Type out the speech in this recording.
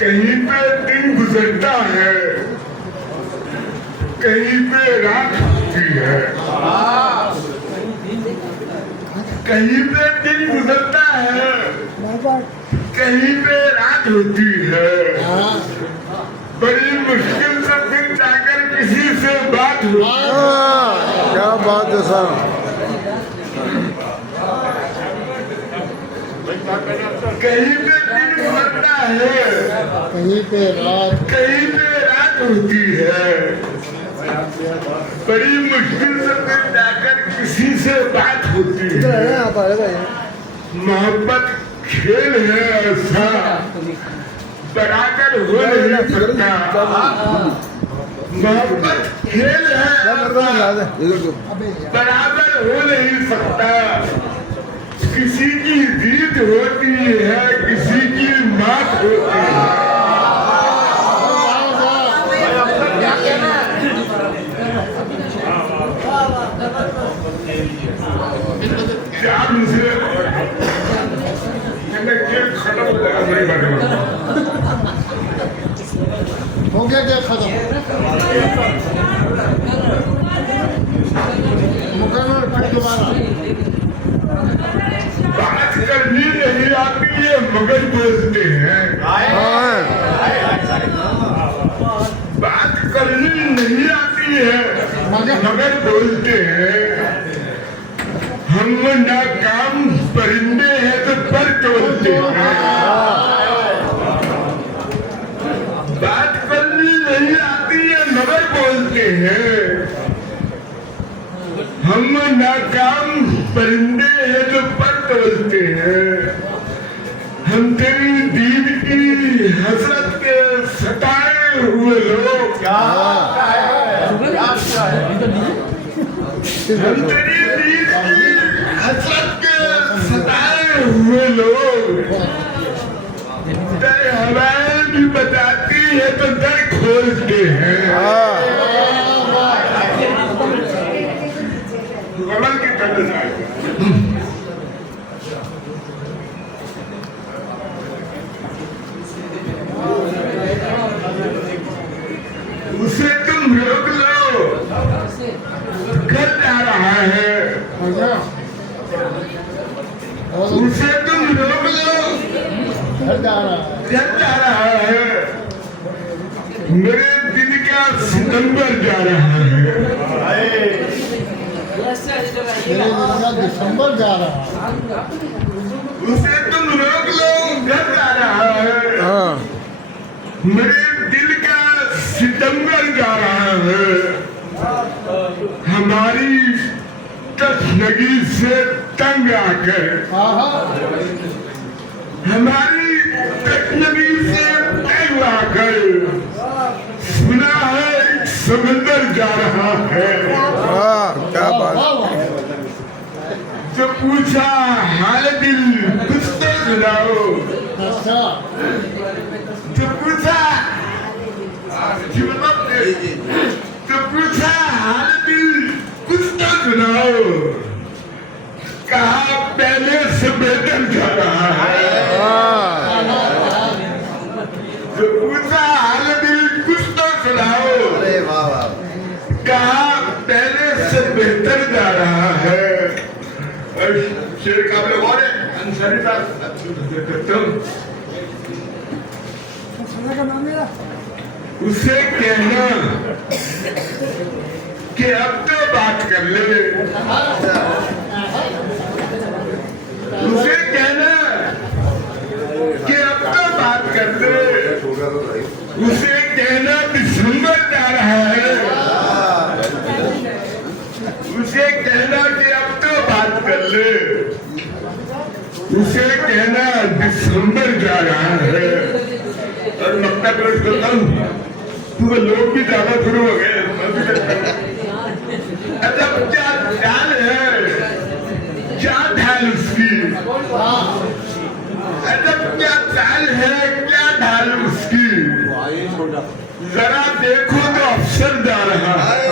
कहीं पे दिन गुजरता है, कहीं पे रात होती है। कहीं पे दिन गुजरता है, कहीं पे रात होती है। बड़ी मुश्किल से फिर जाकर किसी से बात होती है। क्या बात है साहब। कहीं पे दिन गुजरता है, कहीं पे रात होती है। बड़ी मुश्किल से फिर जाकर किसी से बात होती है। मोहब्बत खेल है ऐसा, बराबर हो नहीं सकता। मोहब्बत खेल है ऐसा, बराबर हो नहीं सकता। किसी की जीत होती है, किसी की मात होती है। क्या मुझे खेल खत्म हो जाएगा। बड़ी बात हो गया क्या खत्म? मुकम्मल फिर दोबारा बात करनी नहीं आती है मगर बोलते हैं। बात करनी नहीं आती है मगर बोलते हैं। हम नाकाम परिंदे हैं तो पर तोड़ते हैं। बात करनी नहीं आती है मगर बोलते हैं। हम नाकाम परिंदे हैं जो पर तोड़ते हैं। हम तेरी दीद की हसरत के सताए हुए लोग। हम तेरी दीद की हसरत के सताए हुए लोग। तेरे हवाएं भी बताती है तो दर खोलते हैं। कमल की तरह उसे तुम रोक लो, घर जा रहा है। उसे तुम रोक लो, घर जा रहा है। मेरे दिल का सितंबर जा रहा है। दिसंबर जा रहा है। उसे तुम रोक लो, घर जा रहा है। मेरे दिल का सितंबर जा रहा है। हमारी तशनगी से तंग आकर, हमारी तशनगी से तंग आकर सुना है समंदर जा रहा है। क्या बात। जो पूछा हाल दिल कुछ तो सुनाओ। जो पूछा तो पूछा हाल दिल कुछ तो सुनाओ। कहा पहले से बेहतर जा रहा है। जो पूछा हाल दिल कुछ तो सुनाओ। कहा पहले से बेहतर जा रहा है। शेर काबिल गौर है अंसारी साहब। उसे कहना कि अब तो बात कर ले। उसे कहना कि अब तो बात कर ले। उसे कहना दिसंबर जा रहा है। उसे कहना कि अब तो बात कर ले। उसे कहना दिसंबर जा रहा है। और मक्का प्रवेश करता हूँ तो लोग भी ज्यादा शुरू हो गए। अच्छा क्या ढाल है, क्या ढाल उसकी। अच्छा क्या चाल है, क्या ढाल उसकी। जरा देखो तो अफसर जा रहा है।